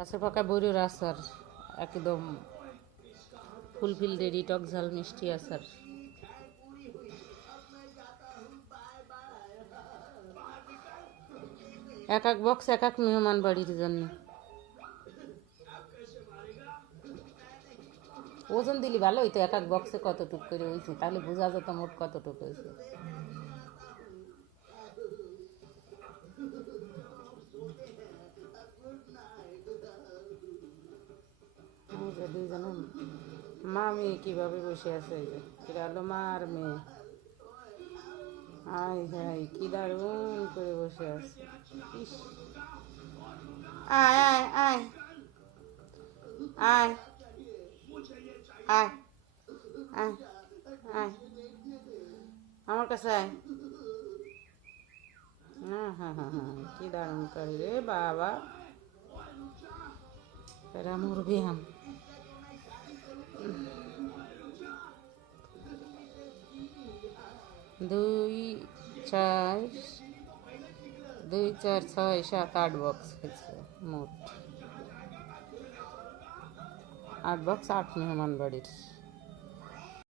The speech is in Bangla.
গাছে পাকা বইরের আচার একদম ফুলফিল রেডি, টক ঝাল মিষ্টি আচার। এক এক বক্স এক এক মেহমান বাড়ির জন্য। ওজন দিলি ভালো হইতো, এক এক বক্সে কতটুক করে হয়েছে, তাহলে বোঝা যেত মোট কতটুক হয়েছে। দুইজন মা মেয়ে কিভাবে বসে আছে, এটা হলো মা আর মেয়ে। আয় হাই কি দারুণ করে বসে আছে। ইস, আয় আয় আয় আয় আয় আয় আয় আমার কাছে আয়। হ্যাঁ হ্যাঁ হ্যাঁ হ্যাঁ, কি দারুণ করে রে বাবা, এরা মরবি হাম। দুই চার দুই চার ছয় সাত আট বক্স হয়েছে মোট। 8 বক্স 8 মেহমান বাড়ির।